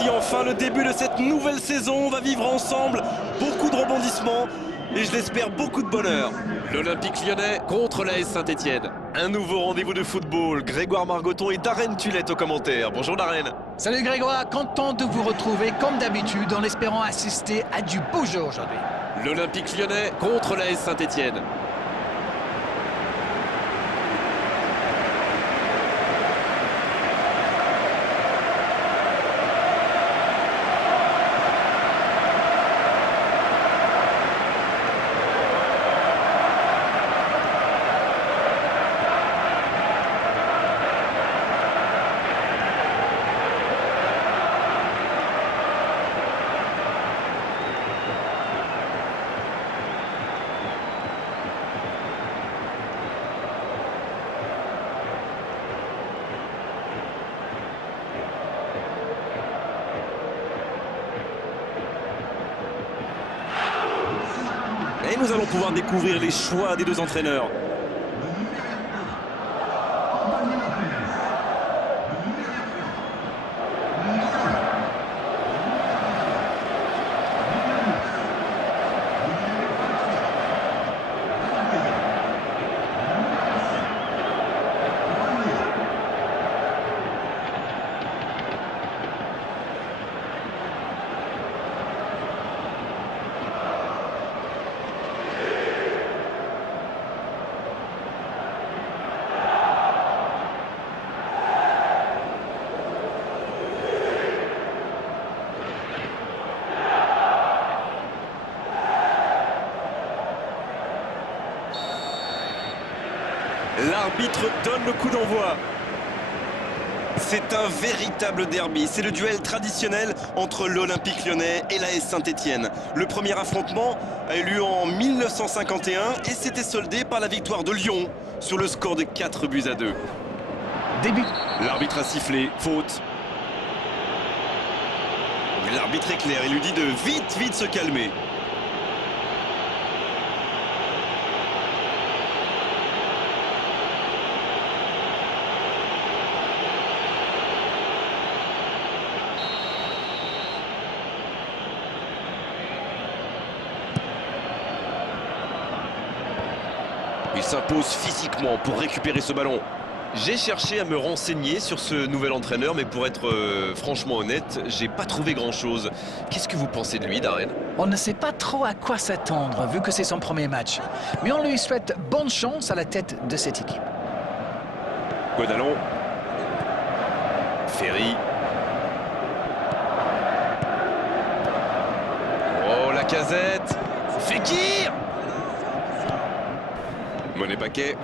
Voici enfin le début de cette nouvelle saison. On va vivre ensemble beaucoup de rebondissements et je l'espère beaucoup de bonheur. L'Olympique Lyonnais contre l'AS Saint-Etienne. Un nouveau rendez-vous de football. Grégoire Margoton et Darren Tulette aux commentaires. Bonjour Darren. Salut Grégoire, content de vous retrouver comme d'habitude en espérant assister à du beau jeu aujourd'hui. L'Olympique Lyonnais contre l'AS Saint-Etienne. Et nous allons pouvoir découvrir les choix des deux entraîneurs. L'arbitre donne le coup d'envoi. C'est un véritable derby. C'est le duel traditionnel entre l'Olympique Lyonnais et l'AS Saint-Etienne. Le premier affrontement a eu lieu en 1951 et s'était soldé par la victoire de Lyon sur le score de 4-2. Début. L'arbitre a sifflé, faute. L'arbitre est clair, il lui dit de vite se calmer. Il s'impose physiquement pour récupérer ce ballon. J'ai cherché à me renseigner sur ce nouvel entraîneur, mais pour être franchement honnête, j'ai pas trouvé grand-chose. Qu'est-ce que vous pensez de lui, Darren? On ne sait pas trop à quoi s'attendre vu que c'est son premier match. Mais on lui souhaite bonne chance à la tête de cette équipe. Godalon. Ferry. Oh, Lacazette. Fekir. Monet Paquet.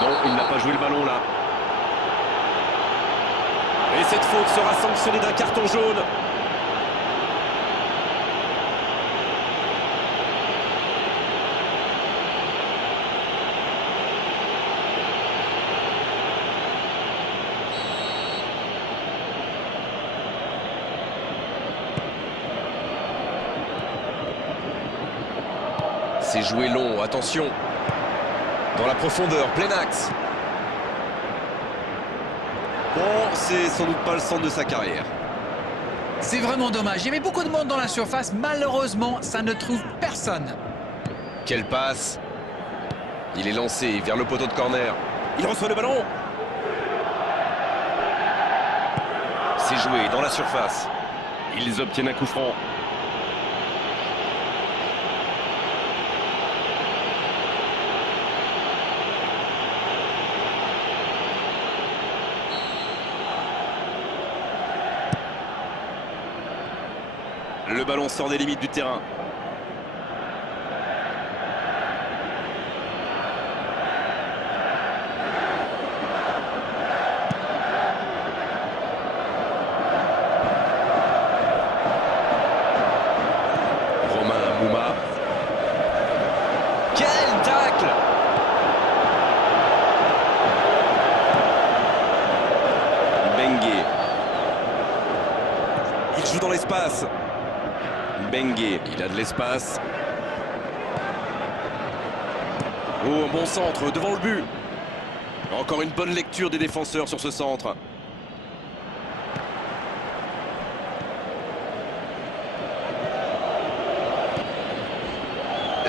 Non, il n'a pas joué le ballon là. Et cette faute sera sanctionnée d'un carton jaune. C'est joué long, attention. Dans la profondeur, plein axe. Bon, c'est sans doute pas le centre de sa carrière. C'est vraiment dommage. Il y avait beaucoup de monde dans la surface. Malheureusement, ça ne trouve personne. Quelle passe. Il est lancé vers le poteau de corner. Il reçoit le ballon. C'est joué dans la surface. Ils obtiennent un coup franc. Le ballon sort des limites du terrain. Romain Mouma. Quel tacle! Bengue. Il joue dans l'espace. Bengue, il a de l'espace. Oh, un bon centre devant le but. Encore une bonne lecture des défenseurs sur ce centre.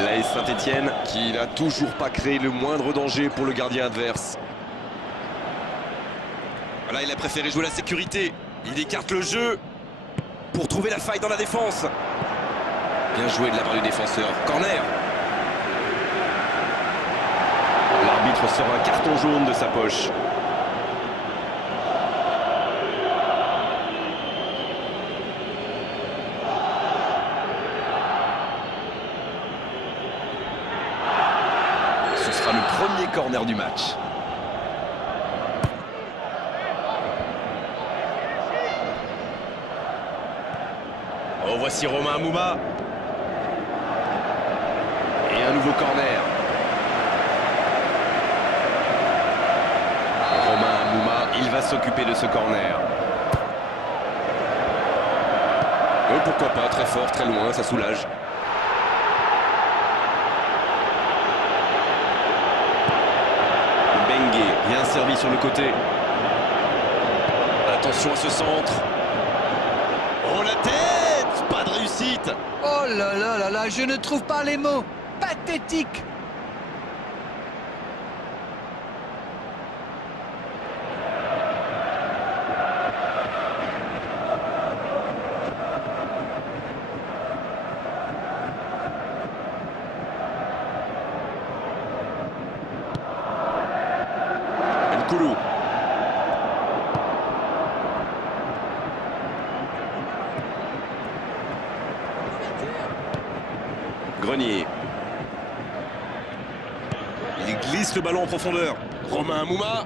L'AS Saint-Etienne qui n'a toujours pas créé le moindre danger pour le gardien adverse. Là, il a préféré jouer la sécurité. Il écarte le jeu pour trouver la faille dans la défense. Bien joué de la part du défenseur. Corner. L'arbitre sort un carton jaune de sa poche. Ce sera le premier corner du match. Oh, voici Romain Amouma. Et un nouveau corner. Romain Amouma, il va s'occuper de ce corner. Pourquoi pas, très fort, très loin, ça soulage. Bengue, bien servi sur le côté. Attention à ce centre. Oh, la tête! Pas de réussite. Oh là là là là, je ne trouve pas les mots. Pathétique. Nkoulou. Grenier. Il glisse le ballon en profondeur. Romain Amouma.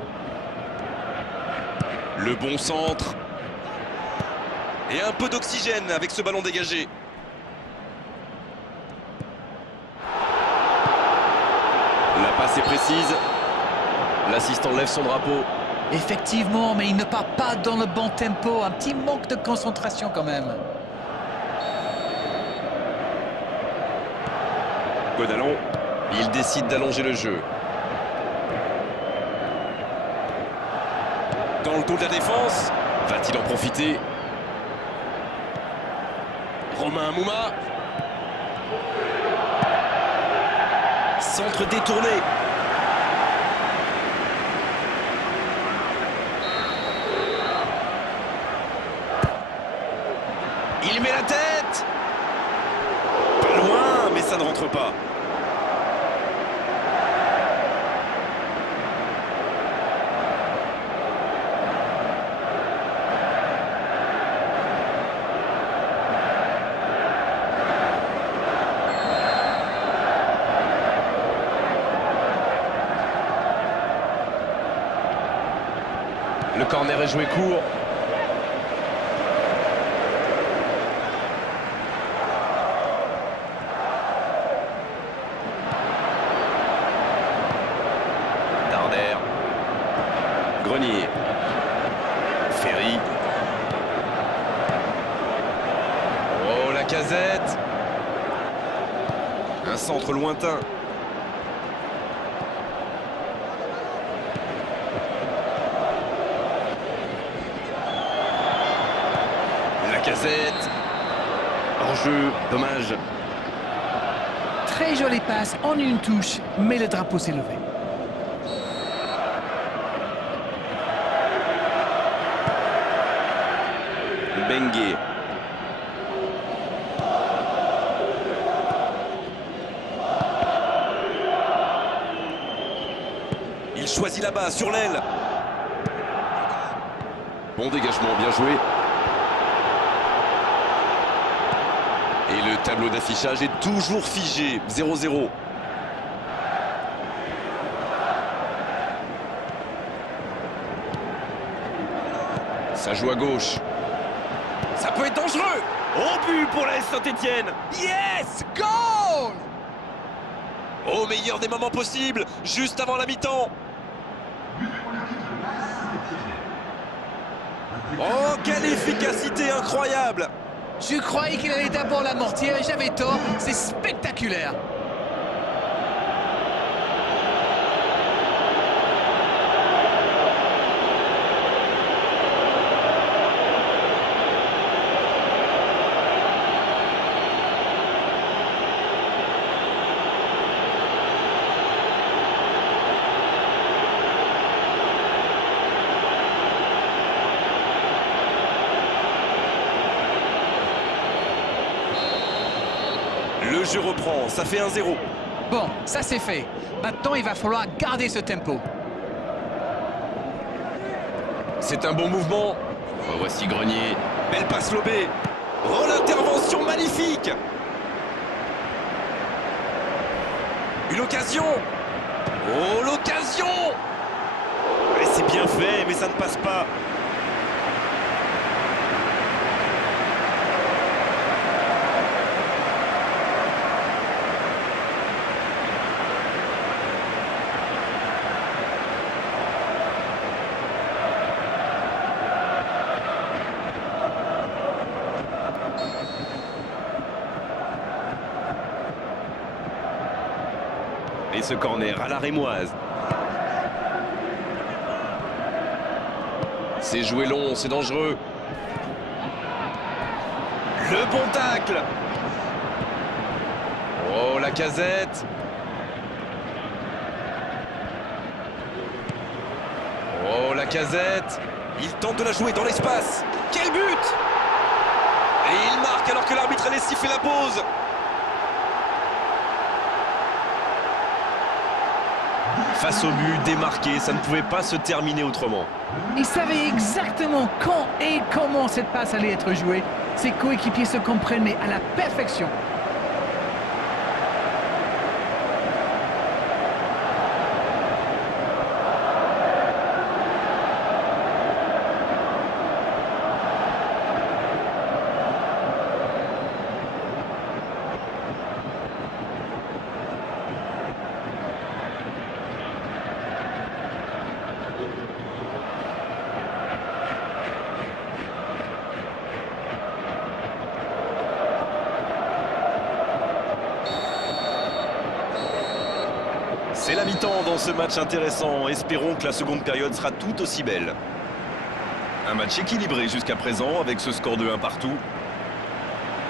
Le bon centre. Et un peu d'oxygène avec ce ballon dégagé. La passe est précise. L'assistant lève son drapeau. Effectivement, mais il ne part pas dans le bon tempo. Un petit manque de concentration quand même. Godalon, il décide d'allonger le jeu. Dans le dos de la défense, va-t-il en profiter? Romain Amouma. Centre détourné. Il met la tête. Pas loin, mais ça ne rentre pas. Le corner est joué court. Darder. Grenier. Ferry. Oh, la casette. Un centre lointain. Casette. Hors-jeu, dommage. Très jolie passe en une touche, mais le drapeau s'est levé. Bengue. Il choisit là-bas, sur l'aile. Bon dégagement, bien joué. Et le tableau d'affichage est toujours figé, 0-0. Ça joue à gauche. Ça peut être dangereux. Au but pour la Saint-Etienne. Yes! Goal! Au meilleur des moments possibles, juste avant la mi-temps. Oh, quelle efficacité incroyable! Je croyais qu'il allait d'abord l'amortir et j'avais tort. C'est spectaculaire. jeu reprend, ça fait 1-0. Bon, ça c'est fait. Maintenant, il va falloir garder ce tempo. C'est un bon mouvement. Voici Grenier. Belle passe lobée. Oh, l'intervention magnifique. Une occasion. Oh, l'occasion. C'est bien fait, mais ça ne passe pas. Et ce corner à la rémoise. C'est joué long, c'est dangereux. Le bon tacle. Oh, la casette. Oh, la casette. Il tente de la jouer dans l'espace. Quel but! Et il marque alors que l'arbitre allait siffler la pause. Face au but, démarqué, ça ne pouvait pas se terminer autrement. Il savait exactement quand et comment cette passe allait être jouée. Ses coéquipiers se comprennent, mais à la perfection. C'est la mi-temps dans ce match intéressant. Espérons que la seconde période sera tout aussi belle. Un match équilibré jusqu'à présent avec ce score de 1 partout.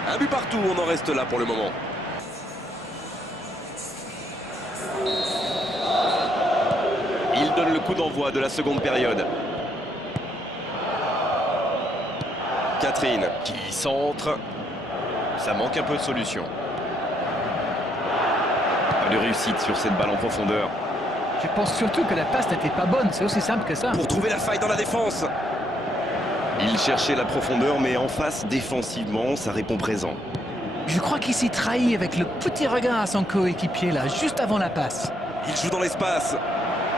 Un but partout, on en reste là pour le moment. Il donne le coup d'envoi de la seconde période. Catherine qui centre. Ça manque un peu de solution. Pas de réussite sur cette balle en profondeur. Je pense surtout que la passe n'était pas bonne, c'est aussi simple que ça. Pour trouver la faille dans la défense. Il cherchait la profondeur, mais en face, défensivement, ça répond présent. Je crois qu'il s'est trahi avec le petit regard à son coéquipier là, juste avant la passe. Il joue dans l'espace.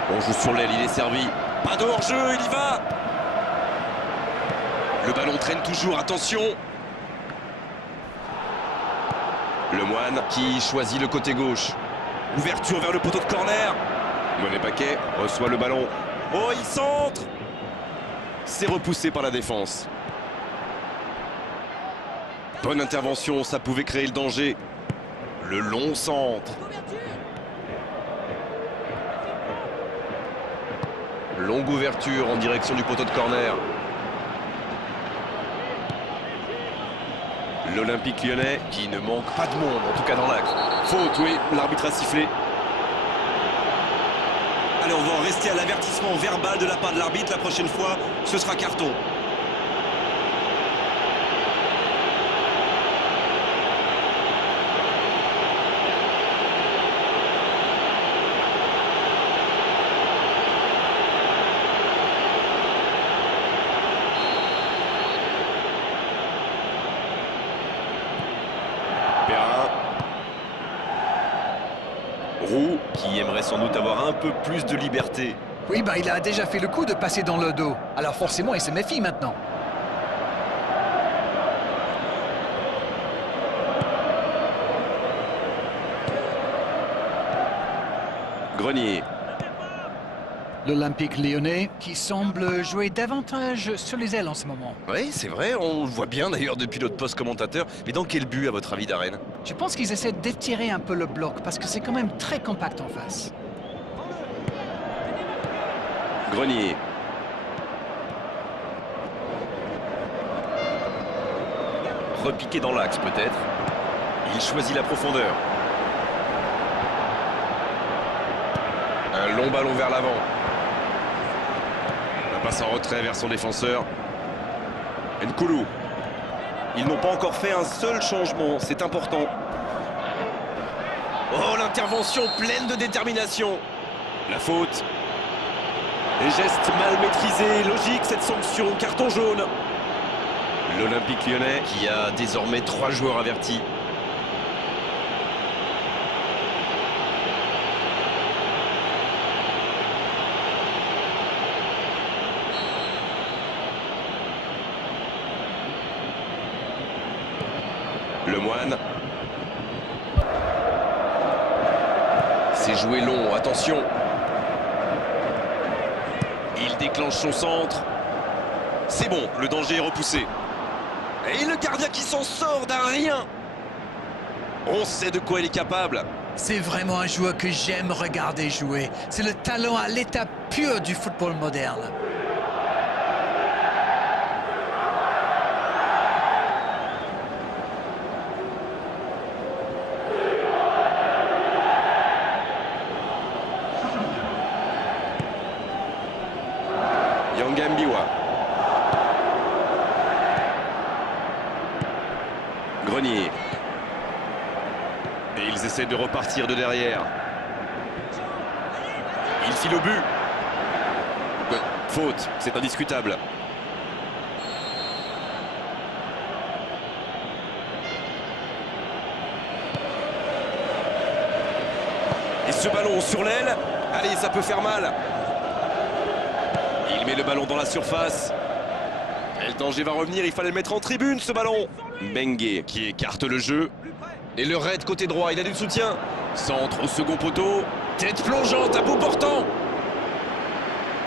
On joue sur l'aile, il est servi. Pas de hors-jeu, il y va. Le ballon traîne toujours, attention. Le Moine qui choisit le côté gauche. Ouverture vers le poteau de corner. Mauvais paquet, reçoit le ballon. Oh, il centre. C'est repoussé par la défense. Bonne intervention, ça pouvait créer le danger. Le long centre. Longue ouverture en direction du poteau de corner. L'Olympique Lyonnais qui ne manque pas de monde, en tout cas dans l'axe. Faute, oui, l'arbitre a sifflé. Allez, on va en rester à l'avertissement verbal de la part de l'arbitre. La prochaine fois, ce sera carton. Roux, qui aimerait sans doute avoir un peu plus de liberté. Oui, bah il a déjà fait le coup de passer dans le dos. Alors forcément, il se méfie maintenant. Grenier. L'Olympique Lyonnais qui semble jouer davantage sur les ailes en ce moment. Oui, c'est vrai, on le voit bien d'ailleurs depuis notre poste commentateur. Mais dans quel but, à votre avis, Darren? Je pense qu'ils essaient d'étirer un peu le bloc parce que c'est quand même très compact en face. Grenier. Repiqué dans l'axe peut-être. Il choisit la profondeur. Un long ballon vers l'avant. La passe en retrait vers son défenseur. Nkoulou. Ils n'ont pas encore fait un seul changement, c'est important. Oh, l'intervention pleine de détermination. La faute. Les gestes mal maîtrisés, logique cette sanction, carton jaune. L'Olympique Lyonnais qui a désormais 3 joueurs avertis. Lemoine. C'est joué long, attention. Il déclenche son centre. C'est bon, le danger est repoussé. Et le gardien qui s'en sort d'un rien. On sait de quoi il est capable. C'est vraiment un joueur que j'aime regarder jouer. C'est le talent à l'état pur du football moderne. Yangambiwa. Grenier. Et ils essaient de repartir de derrière. Il file au but. Faute, c'est indiscutable. Et ce ballon sur l'aile, allez, ça peut faire mal. Il met le ballon dans la surface. Et le danger va revenir, il fallait le mettre en tribune ce ballon. Bengue qui écarte le jeu. Et le raid côté droit, il a du soutien. Centre au second poteau. Tête plongeante à bout portant.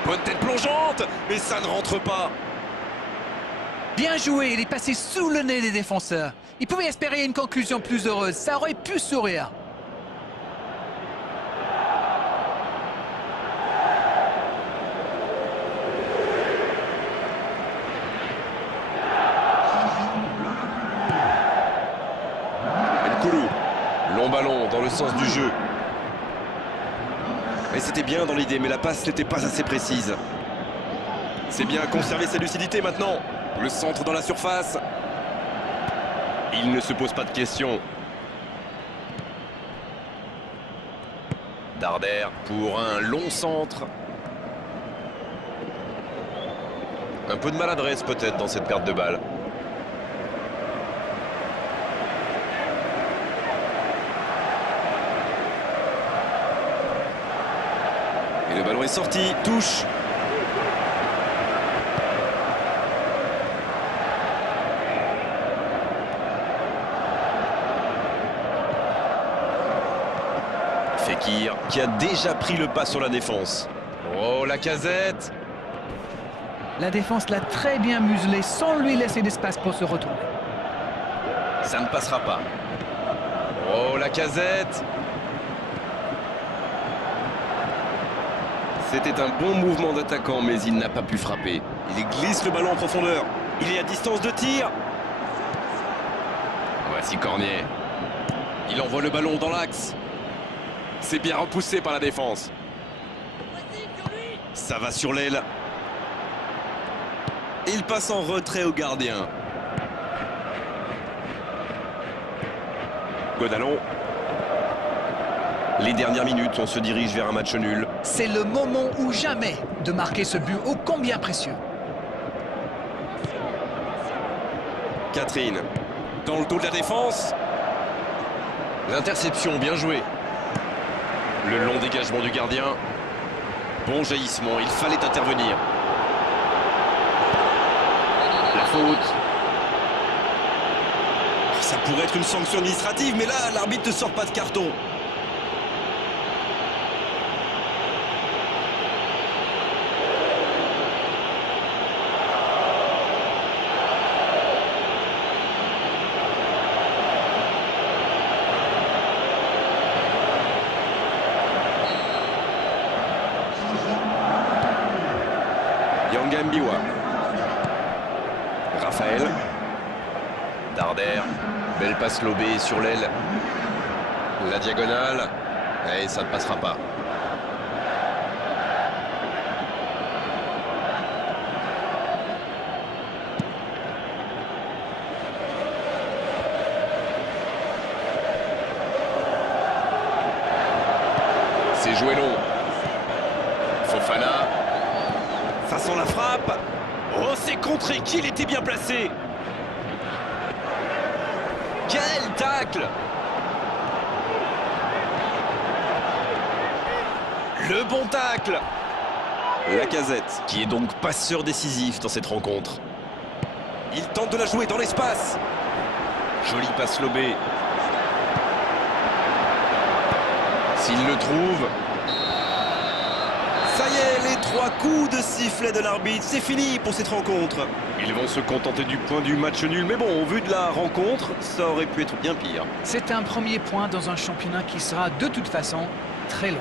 Bonne tête plongeante, mais ça ne rentre pas. Bien joué, il est passé sous le nez des défenseurs. Il pouvait espérer une conclusion plus heureuse, ça aurait pu sourire. Nkoulou, long ballon dans le sens du jeu. Et c'était bien dans l'idée, mais la passe n'était pas assez précise. C'est bien conserver sa lucidité maintenant. Le centre dans la surface. Il ne se pose pas de questions. Darder pour un long centre. Un peu de maladresse peut-être dans cette perte de balle. Et le ballon est sorti, touche. Fekir qui a déjà pris le pas sur la défense. Oh, Lacazette. La défense l'a très bien muselé sans lui laisser d'espace pour se retourner. Ça ne passera pas. Oh, Lacazette. C'était un bon mouvement d'attaquant, mais il n'a pas pu frapper. Il glisse le ballon en profondeur. Il est à distance de tir. Voici Cornier. Il envoie le ballon dans l'axe. C'est bien repoussé par la défense. Ça va sur l'aile. Il passe en retrait au gardien. Godalon. Les dernières minutes, on se dirige vers un match nul. C'est le moment ou jamais de marquer ce but ô combien précieux. Catherine, dans le dos de la défense. L'interception, bien jouée. Le long dégagement du gardien. Bon jaillissement, il fallait intervenir. La faute. Ça pourrait être une sanction administrative, mais là, l'arbitre ne sort pas de carton. Yangambiwa. Raphaël. Darder. Belle passe lobée sur l'aile. La diagonale. Et ça ne passera pas. jouer long. Fofana. Ça sent la frappe. Oh, c'est contré, qu'il était bien placé. Quel tacle! Le bon tacle! Lacazette. Qui est donc passeur décisif dans cette rencontre. Il tente de la jouer dans l'espace. Jolie passe lobée. S'il le trouve... Ça y est, les 3 coups de sifflet de l'arbitre, c'est fini pour cette rencontre. Ils vont se contenter du point du match nul. Mais bon, au vu de la rencontre, ça aurait pu être bien pire. C'est un premier point dans un championnat qui sera de toute façon très long.